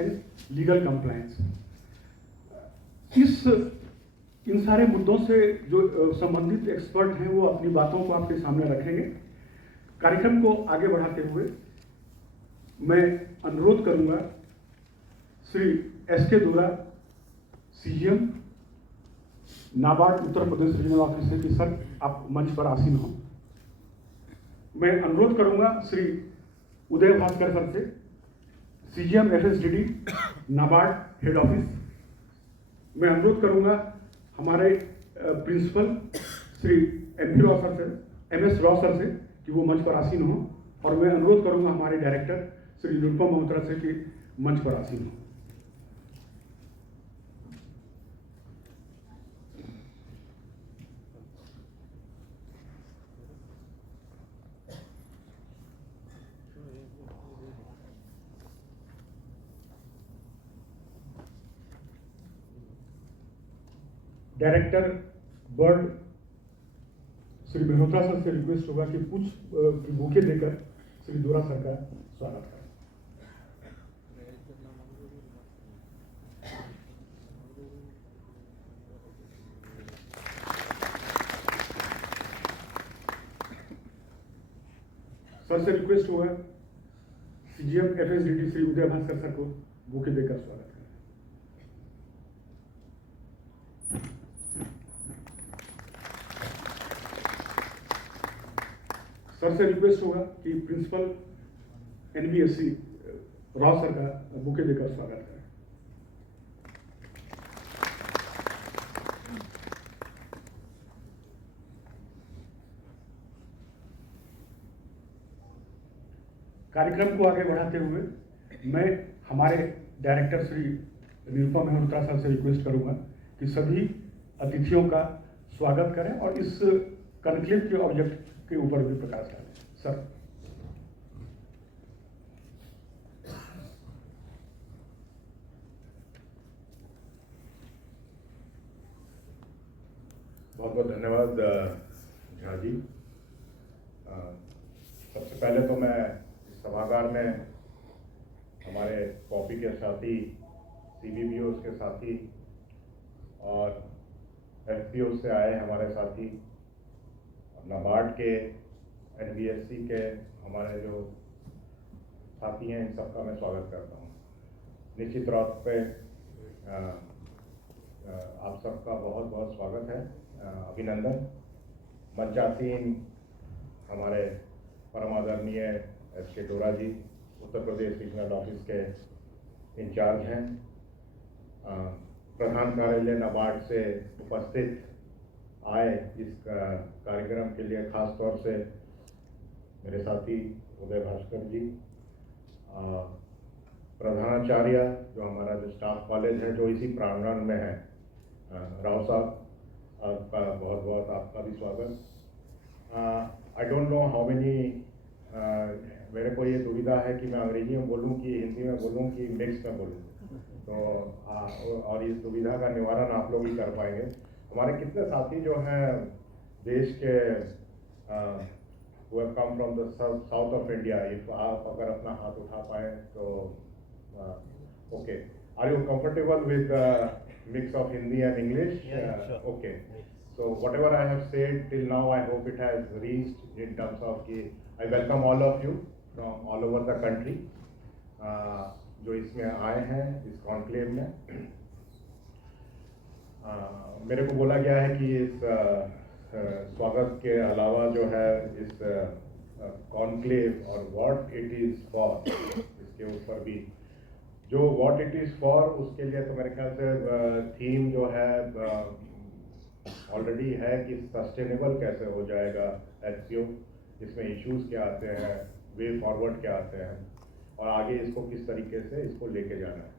And legal compliance. इन सारे मुद्दों से जो संबंधित एक्सपर्ट हैं वो अपनी बातों को आपके सामने रखेंगे। कार्यक्रम को आगे बढ़ाते हुए मैं अनुरोध करूंगा Shri S K. Dura, CGM, NABARD Uttar Pradesh regional officer की सर आप मंच पर आसीन हों। मैं अनुरोध करूंगा श्री उदय भास्कर सर से, CGM FSDD NABARD head office. मैं अनुरोध करूंगा हमारे principal Shri M P. Rao sir से, एम.एस. राव सर से कि वो मंच पर आसीन हों, और मैं अनुरोध करूंगा हमारे डायरेक्टर श्री निरुपम महोत्रा से कि मंच पर आसीन हों। Director bird Shri Mehrotra sir से रिक्वेस्ट होगा कि कुछ बुके देकर श्री दुरा सर का स्वागत करें। सर से रिक्वेस्ट होगा सीजीएम एफएसडीडी श्री उदय भास्कर सर को बुके देकर स्वागत करें। सर से रिक्वेस्ट होगा कि प्रिंसिपल एनबीएससी राव सर का बुके देकर स्वागत करें। कार्यक्रम को आगे बढ़ाते हुए मैं हमारे डायरेक्टर श्री निरुपम महोत्रा सर से रिक्वेस्ट करूंगा कि सभी अतिथियों का स्वागत करें और इस कॉन्क्लेव के ऑब्जेक्ट के ऊपर भी प्रकाश डालें। सर। बहुत बहुत धन्यवाद झा जी। सबसे पहले तो मैं इस सभागार में हमारे कॉपी के साथी, CBBOs के साथी और FPO से आए हमारे साथी, नाबार्ड के, NBSC के हमारे जो साथी हैं, इन सबका मैं स्वागत करता हूँ। निश्चित तौर पे आप सबका बहुत बहुत स्वागत है, अभिनंदन। मंचासीन हमारे परम आदरणीय एस.के. दुरा जी, उत्तर प्रदेश रीजनल ऑफिस के इंचार्ज हैं। प्रधान कार्यालय नाबार्ड से उपस्थित आए इस कार्यक्रम के लिए, खास तौर से मेरे साथी उदय भास्कर जी, प्रधानाचार्य जो हमारा जो स्टाफ कॉलेज है जो इसी प्रांगण में है, राव साहब, आपका बहुत बहुत आपका भी स्वागत। I don't know how many, मेरे को ये दुविधा है कि मैं अंग्रेजी में बोलूं कि हिंदी में बोलूं कि मिक्स में बोलूं, तो और इस दुविधा का निवारण आप लोग ही कर पाएंगे। हमारे कितने साथी जो हैं देश के who have come from the south of India, if आप अगर अपना हाथ उठा पाए तो okay. Are you comfortable with the mix of Hindi and English? Yeah, sure. Okay. So whatever I have said till now, I hope it has reached in terms of कि I welcome all of you from all over the country जो इसमें आए हैं इस conclave में। मेरे को बोला गया है कि इस स्वागत के अलावा जो है इस कॉन्क्लेव और व्हाट इट इज़ फॉर, इसके ऊपर भी जो व्हाट इट इज़ फॉर, उसके लिए तो मेरे ख्याल से थीम जो है ऑलरेडी है कि सस्टेनेबल कैसे हो जाएगा एचपीओ, इसमें इश्यूज क्या आते हैं, वे फॉरवर्ड क्या आते हैं और आगे इसको किस तरीके से इसको लेके जाना है।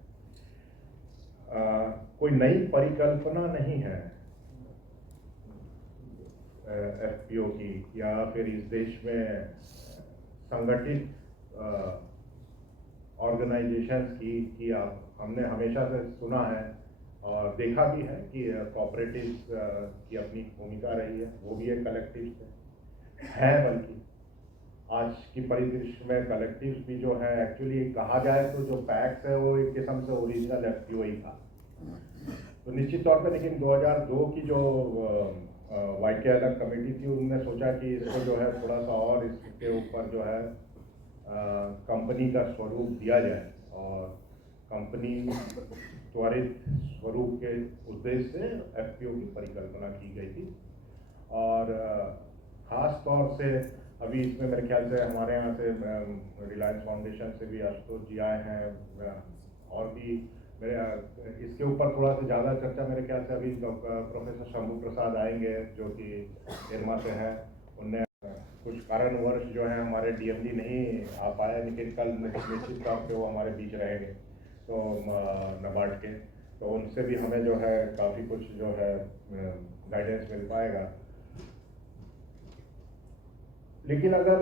कोई नई परिकल्पना नहीं है एफपीओ की या फिर इस देश में संगठित ऑर्गेनाइजेशंस की हमने हमेशा से सुना है और देखा भी है कि कोऑपरेटिव्स की अपनी भूमिका रही है, वो भी एक कलेक्टिव है, बल्कि आज की परिदृश्य में कलेक्टिव्स भी जो है, एक्चुअली कहा जाए तो जो पैक्स है वो एक किस्म से ओरिजिनल एफपीओ ही था। तो निश्चित तौर पे लेकिन 2002 की जो वाईके अलग कमेटी थी, उन्होंने सोचा कि इसको जो है थोड़ा सा और इसके ऊपर जो है कंपनी का स्वरूप दिया जाए, और कंपनी त्वरित स्वरूप के उद्देश्य से एफपीओ की परिकल्पना की गई थी। और ख़ास तौर से अभी इसमें मेरे ख्याल से हमारे यहाँ से रिलायंस फाउंडेशन से भी आशुतोष जी आए हैं, और भी मेरे इसके ऊपर थोड़ा सा ज़्यादा चर्चा मेरे ख्याल से अभी प्रोफेसर शंभू प्रसाद आएंगे जो कि इरमा से हैं। उनने कुछ कारणवश जो है हमारे डीएमडी नहीं आ पाए, लेकिन कल निश्चित तौर पे वो हमारे बीच रहेंगे, तो नाबार्ड के, तो उनसे भी हमें जो है काफ़ी कुछ जो है गाइडेंस मिल पाएगा। लेकिन अगर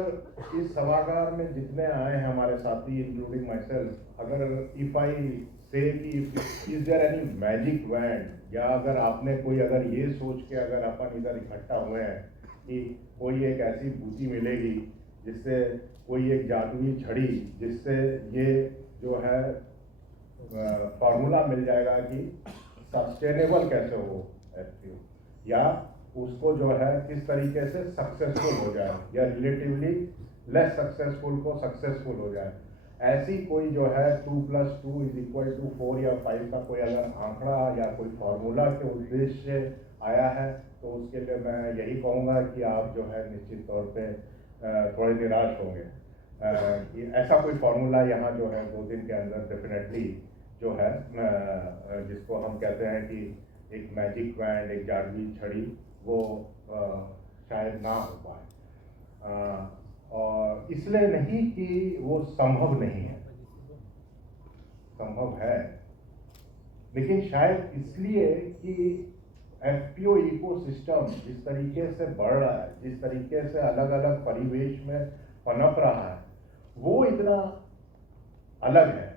इस सभागार में जितने आए हैं हमारे साथी, इंक्लूडिंग माई सेल्फ, अगर if I say that is there any magic wand, या अगर आपने कोई अगर ये सोच के अगर अपन इधर इकट्ठा हुए हैं कि कोई एक ऐसी बूटी मिलेगी जिससे कोई एक जादुई छड़ी जिससे ये जो है फार्मूला मिल जाएगा कि सस्टेनेबल कैसे हो एफपीओ, या उसको जो है किस तरीके से सक्सेसफुल हो जाए, या रिलेटिवली लेस सक्सेसफुल को सक्सेसफुल हो जाए, ऐसी कोई जो है 2+2=4 या 5 का कोई अगर आंकड़ा या कोई फार्मूला के उद्देश्य से आया है, तो उसके लिए मैं यही कहूँगा कि आप जो है निश्चित तौर पे थोड़े निराश होंगे कि ऐसा कोई फार्मूला यहाँ जो है 2 दिन के अंदर डेफिनेटली जो है जिसको हम कहते हैं कि एक मैजिक वैंड, एक जादुई छड़ी, वो शायद ना हो पाए। और इसलिए नहीं कि वो संभव नहीं है, संभव है, लेकिन शायद इसलिए कि एफपीओ इकोसिस्टम जिस तरीके से बढ़ रहा है, जिस तरीके से अलग अलग परिवेश में पनप रहा है, वो इतना अलग है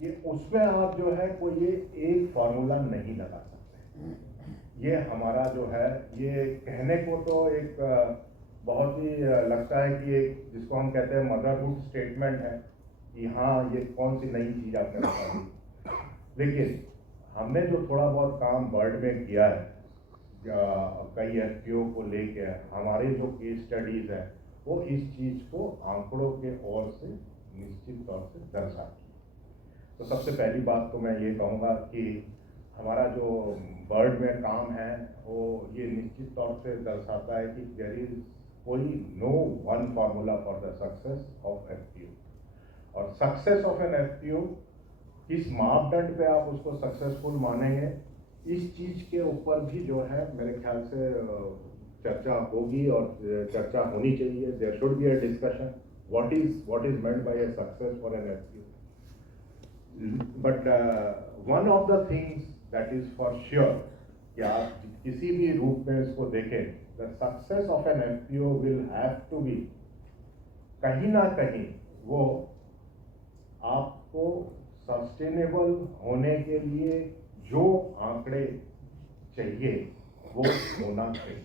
कि उसमें आप जो है कोई ये एक फार्मूला नहीं लगा सकते। ये हमारा जो है, ये कहने को तो एक बहुत ही लगता है कि एक जिसको हम कहते हैं मदरहुड स्टेटमेंट है कि हाँ ये कौन सी नई चीज़ आपने बता दी, लेकिन हमने जो थोड़ा बहुत काम वर्ल्ड में किया है कई एफपीओ को लेके, हमारे जो केस स्टडीज़ हैं वो इस चीज़ को आंकड़ों के ओर से निश्चित तौर से दर्शाती है। तो सबसे पहली बात तो मैं ये कहूँगा कि हमारा जो वर्ल्ड में काम है वो ये निश्चित तौर से दर्शाता है कि देयर इज कोई no one formula for the success of FPO, और सक्सेस ऑफ एन एफपीओ किस मापदंड पे आप उसको सक्सेसफुल मानेंगे, इस चीज़ के ऊपर भी जो है मेरे ख्याल से चर्चा होगी और चर्चा होनी चाहिए। There should be a discussion what is meant by a success for an FPO. But one of the things that is for sure कि आप किसी भी रूप में इसको देखें, the success of an FPO will have to be कहीं ना कहीं वो आपको सस्टेनेबल होने के लिए जो आंकड़े चाहिए वो होना चाहिए।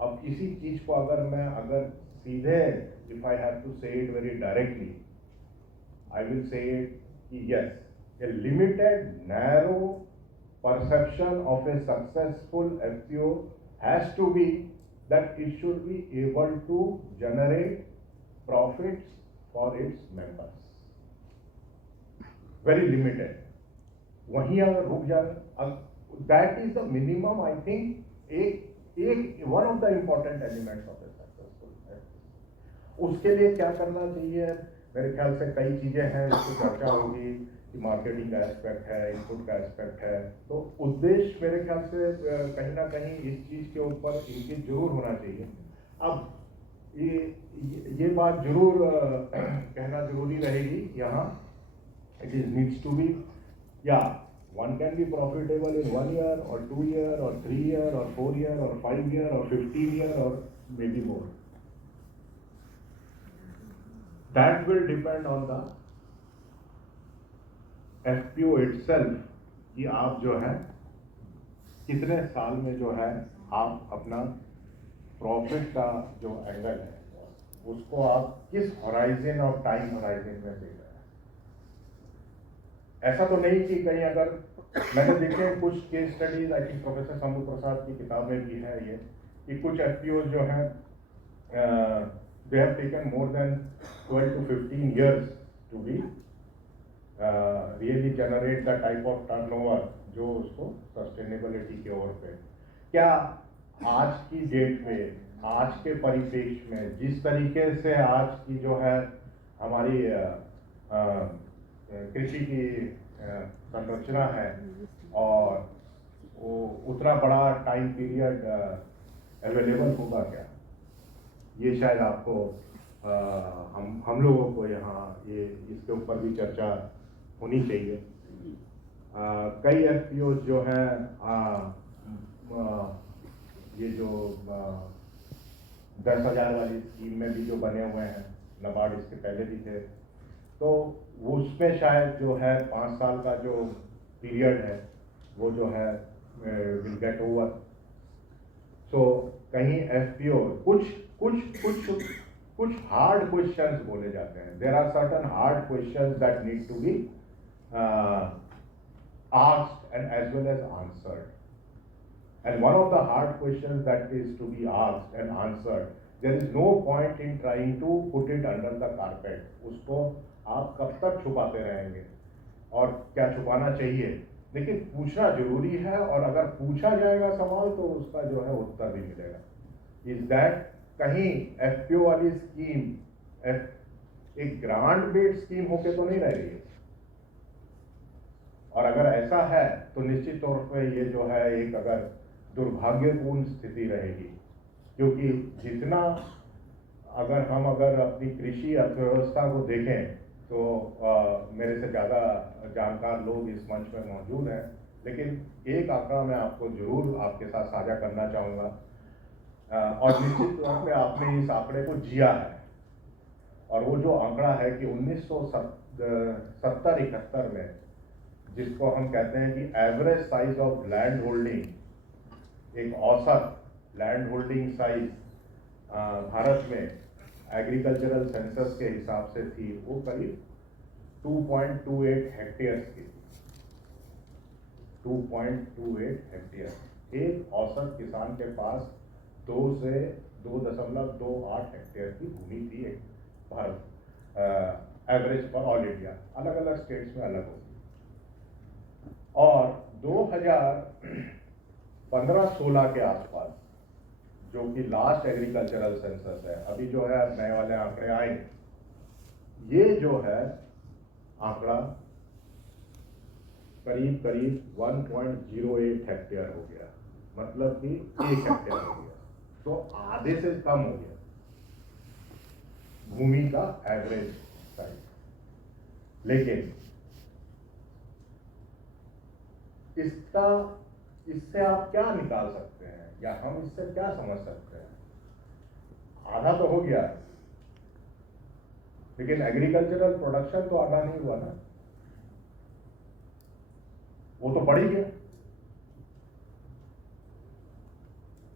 अब इसी चीज को अगर सीधे इफ आई हैव टू से it very directly, I will say yes, a limited, narrow perception of a successful FPO has to be that it should be able to generate profits for its members. Very limited. वहीं अगर रुक जाए, that is the minimum, I think, one of the important elements of a successful FPO. उसके लिए क्या करना चाहिए? मेरे ख्याल से कई चीज़ें हैं, इसकी चर्चा होगी कि मार्केटिंग का एस्पेक्ट है, इनपुट का एस्पेक्ट है, तो उद्देश्य मेरे ख्याल से कहीं ना कहीं इस चीज़ के ऊपर इनकी जरूर होना चाहिए। अब ये बात जरूर कहना जरूरी रहेगी यहाँ, it is needs to be, या one can be profitable in 1 year or 2 year or 3 year or 4 year or 5 year or 15 year or maybe more. That will depend on the FPO itself कि आप जो है कितने साल में जो है आप अपना प्रॉफिट का जो एंगल है उसको आप किस हॉराइजन और टाइम हॉराइजन में देख रहे हैं। ऐसा तो नहीं कि कहीं अगर मैंने देखे कुछ case studies, I think professor Shambhu Prasad की किताब में भी है ये, कि कुछ एफपीओ जो हैं they have taken more than 12 to 15 years to be really generate the type of turnover जो उसको सस्टेनेबिलिटी के ओर पे। क्या आज की डेट में, आज के परिप्रेक्ष्य में, जिस तरीके से आज की जो है हमारी कृषि की संरचना है, और वो उतना बड़ा टाइम पीरियड अवेलेबल होगा क्या, ये शायद आपको हम लोगों को यहाँ ये इसके ऊपर भी चर्चा होनी चाहिए। कई एफपीओ जो हैं ये जो 10,000 वाली स्कीम में भी जो बने हुए हैं, नाबार्ड इसके पहले भी थे, तो वो उसमें शायद जो है 5 साल का जो पीरियड है वो जो है विल गेट ओवर। सो कहीं एफपीओ कुछ हार्ड क्वेश्चंस बोले जाते हैं। There are certain hard questions that need to be asked and as well as answered. And one of the hard questions that is to be asked and answered, there is no point in trying to put it under the carpet. उसको आप कब तक छुपाते रहेंगे, और क्या छुपाना चाहिए, लेकिन पूछना जरूरी है, और अगर पूछा जाएगा सवाल तो उसका जो है उत्तर भी मिलेगा। इज दैट कहीं एफपीओ वाली स्कीम एक ग्रांट बेस्ड स्कीम होके तो नहीं रह रही है, और अगर ऐसा है तो निश्चित तौर पर ये जो है एक अगर दुर्भाग्यपूर्ण स्थिति रहेगी, क्योंकि जितना अगर अपनी कृषि अर्थव्यवस्था को देखें तो मेरे से ज़्यादा जानकार लोग इस मंच में मौजूद हैं, लेकिन एक आंकड़ा मैं आपको जरूर आपके साथ साझा करना चाहूँगा, और निश्चित तौर पे आपने इस आंकड़े को जिया है, और वो जो आंकड़ा है कि 1970-71 में, जिसको हम कहते हैं कि average size of land holding, एक औसत लैंड होल्डिंग साइज भारत में एग्रीकल्चरल सेंसस के हिसाब से थी, वो करीब 2.28 हेक्टेयर की थी। 2.28 हेक्टेयर। एक औसत किसान के पास 2 से 2.28 हेक्टेयर की भूमि थी एक Bharat average for all India, अलग अलग स्टेट्स में अलग होती। और 2015-16 के आसपास, जो कि लास्ट एग्रीकल्चरल सेंसस है, अभी जो है नए वाले आंकड़े आएंगे, ये जो है आंकड़ा करीब 1.08 हेक्टेयर हो गया, मतलब कि 1 हेक्टेयर हो गया, तो आधे से कम हो गया भूमि का एवरेज साइज। लेकिन इससे आप क्या निकाल सकते हैं, या हम इससे क्या समझ सकते हैं? आधा तो हो गया, लेकिन एग्रीकल्चरल प्रोडक्शन तो आधा नहीं हुआ ना, वो तो बढ़ ही गया।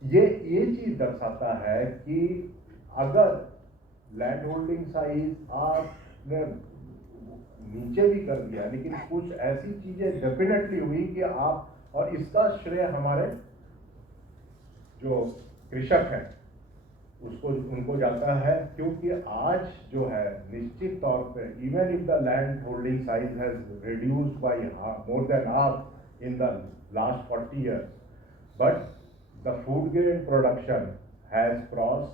ये चीज दर्शाता है कि अगर लैंड होल्डिंग साइज आपने नीचे भी कर दिया, लेकिन कुछ ऐसी चीजें डेफिनेटली हुई कि आप, और इसका श्रेय हमारे जो कृषक हैं उनको जाता है, क्योंकि आज जो है निश्चित तौर पे even if the land holding size has reduced by more than half in the last 40 years, but the food grain production has crossed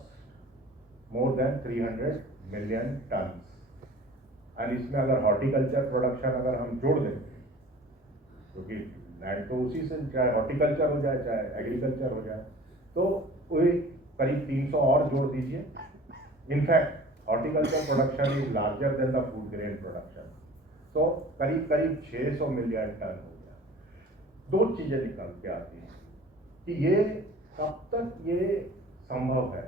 more than 300 million turns. और इसमें अगर हॉर्टिकल्चर प्रोडक्शन अगर हम जोड़ दें, क्योंकि लैंड तो उसी से, चाहे हॉर्टिकल्चर हो जाए चाहे एग्रीकल्चर हो जाए, तो वही करीब 300 और जोड़ दीजिए। In fact horticulture production is larger than the food grain production, तो करीब 600 मिलियन टन हो गया। दो चीजें निकल के आती हैं कि ये कब तक ये संभव है।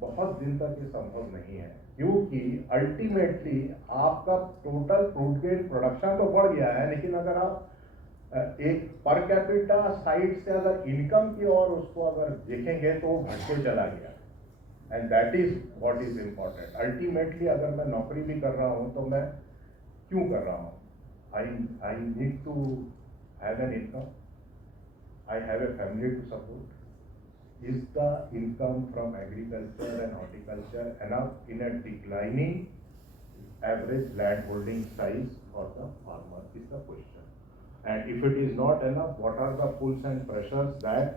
बहुत दिन तक ये संभव नहीं है, क्योंकि अल्टीमेटली आपका टोटल फूड ग्रेन प्रोडक्शन तो बढ़ गया है, लेकिन अगर आप एक पर कैपिटा साइड से अगर इनकम की ओर उसको अगर देखेंगे तो वो घटते चला गया। And that is what is important. Ultimately अगर मैं नौकरी भी कर रहा हूँ तो मैं क्यों कर रहा हूँ? I need to have an income, I have a family to support. Is the income from agriculture and horticulture enough in a declining average land holding size for the farmer is the question. And if it is not enough, what are the pulls and pressures that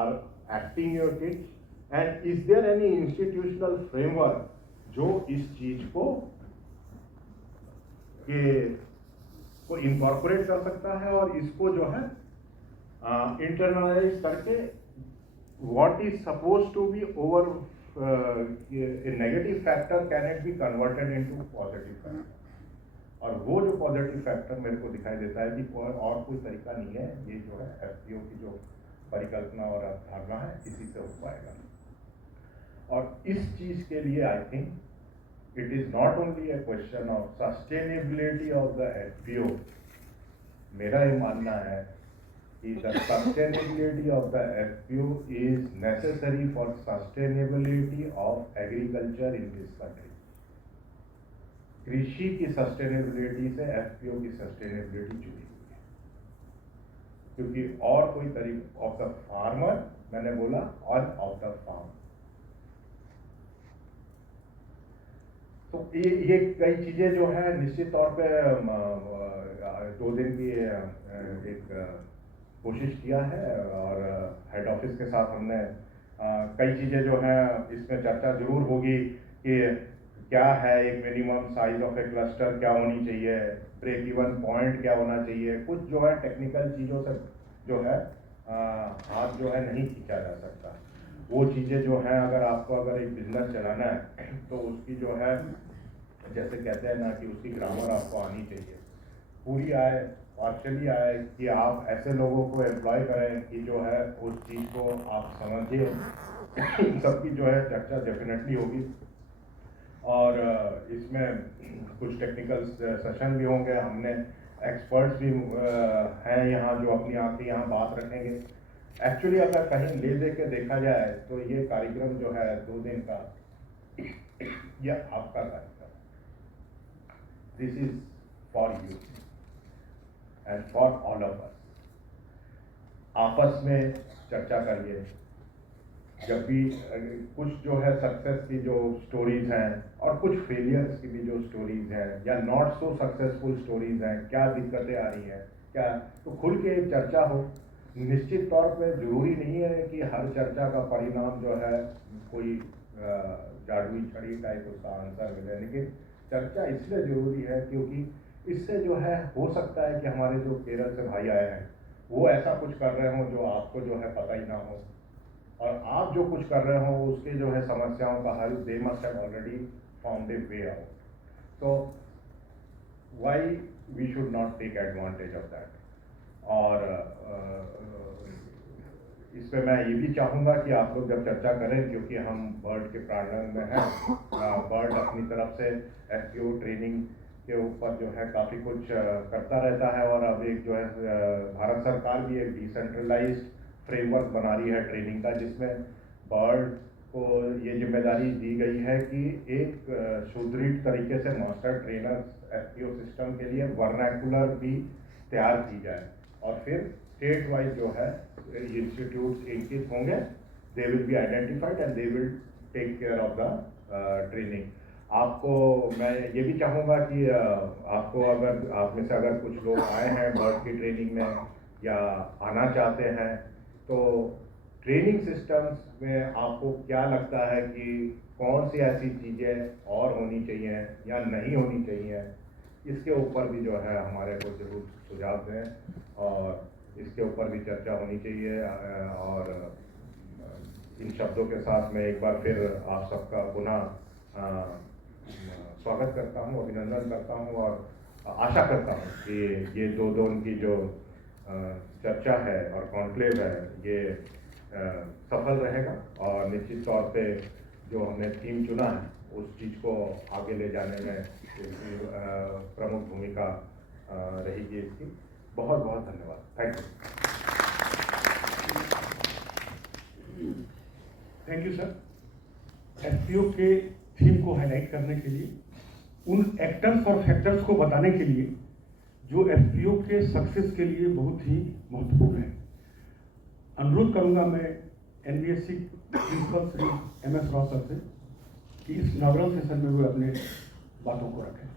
are acting your kids? And is there any institutional framework जो इस चीज को incorporate कर सकता है और इसको जो है इंटरनलाइज करके what is supposed to be over a negative factor can it be converted into positive factor? और वो जो पॉजिटिव फैक्टर मेरे को दिखाई देता है कि और कोई तरीका नहीं है, ये जो है एफपीओ की जो परिकल्पना और अवधारणा है इसी से हो पाएगा। और इस चीज के लिए I think it is not only A question of sustainability of the FPO. मेरा ये मानना है the sustainability of the FPO is necessary for sustainability of agriculture in this country. कृषि की सस्टेनेबिलिटी से FPO की सस्टेनेबिलिटी जुड़ी हुई है, क्योंकि और कोई तरीका ऑफ द फार्मर मैंने बोला और ऑफ द फार्म। तो ये कई चीजें जो है निश्चित तौर पे 2 दिन की एक कोशिश किया है और हेड ऑफिस के साथ हमने कई चीज़ें जो हैं इसमें चर्चा जरूर होगी कि क्या है एक minimum size of A cluster, क्या होनी चाहिए, ब्रेक इवन पॉइंट क्या होना चाहिए। कुछ जो है टेक्निकल चीज़ों से जो है हाथ जो है नहीं खींचा जा सकता। वो चीज़ें जो हैं अगर एक बिजनेस चलाना है तो उसकी जो है जैसे कहते हैं ना कि उसकी ग्रामर आपको आनी चाहिए, पूरी आए पार्शली आए, कि आप ऐसे लोगों को एम्प्लॉय करें कि जो है उस चीज़ को आप समझिए। सबकी जो है चर्चा डेफिनेटली होगी और इसमें कुछ टेक्निकल सेशन भी होंगे। हमने एक्सपर्ट्स भी हैं यहाँ जो अपनी आपकी यहाँ बात रखेंगे। एक्चुअली अगर कहीं ले दे के देखा जाए तो ये कार्यक्रम जो है 2 दिन का यह आपका कार्यक्रम, this is for you and for all of us. आपस में चर्चा करिए। जब भी कुछ जो है सक्सेस की जो स्टोरीज हैं और कुछ फेलियर्स की भी जो स्टोरीज हैं या नॉट सो सक्सेसफुल स्टोरीज हैं, क्या दिक्कतें आ रही हैं क्या, तो खुल के एक चर्चा हो। निश्चित तौर पे जरूरी नहीं है कि हर चर्चा का परिणाम जो है कोई जादुई छड़ी टाइप उसका आंसर मिले, लेकिन चर्चा इसलिए जरूरी है क्योंकि इससे जो है हो सकता है कि हमारे जो केरल से भाई आए हैं वो ऐसा कुछ कर रहे हों जो आपको जो है पता ही ना हो, और आप जो कुछ कर रहे हो उसके जो है समस्याओं का हल they must have already found a way out. तो why we should not take advantage of that. और इस पे मैं ये भी चाहूँगा कि आप लोग जब चर्चा करें, क्योंकि हम बर्ड के प्रांगण में हैं, बर्ड अपनी तरफ से एफपीओ ट्रेनिंग के ऊपर जो है काफ़ी कुछ करता रहता है और अब एक जो है भारत सरकार भी एक डिसेंट्रलाइज्ड फ्रेमवर्क बना रही है ट्रेनिंग का, जिसमें बर्ड को ये जिम्मेदारी दी गई है कि एक सुदृढ़ तरीके से मास्टर ट्रेनर्स एफपीओ सिस्टम के लिए वर्नाकुलर भी तैयार की जाए और फिर स्टेट वाइज जो है इंस्टीट्यूट्स इंकित होंगे, they will be identified and they will take care of the training. आपको मैं ये भी चाहूँगा कि आपको अगर आप में से अगर कुछ लोग आए हैं बर्ड की ट्रेनिंग में या आना चाहते हैं, तो ट्रेनिंग सिस्टम्स में आपको क्या लगता है कि कौन सी ऐसी चीज़ें और होनी चाहिए या नहीं होनी चाहिए, इसके ऊपर भी जो है हमारे को जरूर सुझाव दें और इसके ऊपर भी चर्चा होनी चाहिए। और इन शब्दों के साथ मैं एक बार फिर आप सबका पुनः स्वागत करता हूँ, अभिनंदन करता हूँ और आशा करता हूँ कि ये 2 दिन की जो चर्चा है और कॉन्क्लेव है ये सफल रहेगा और निश्चित तौर पे जो हमने थीम चुना है उस चीज़ को आगे ले जाने में प्रमुख भूमिका रहेगी इसकी। बहुत बहुत धन्यवाद। Thank you. Thank you sir. FPO के थीम को हाईलाइट करने के लिए, उन एक्टर्स और फैक्टर्स को बताने के लिए जो एफपीओ के सक्सेस के लिए बहुत ही महत्वपूर्ण है। अनुरोध करूंगा मैं NBSC principal Shri M S Rao sir से कि इस इनॉग्रल सेशन में वो अपने बातों को रखें।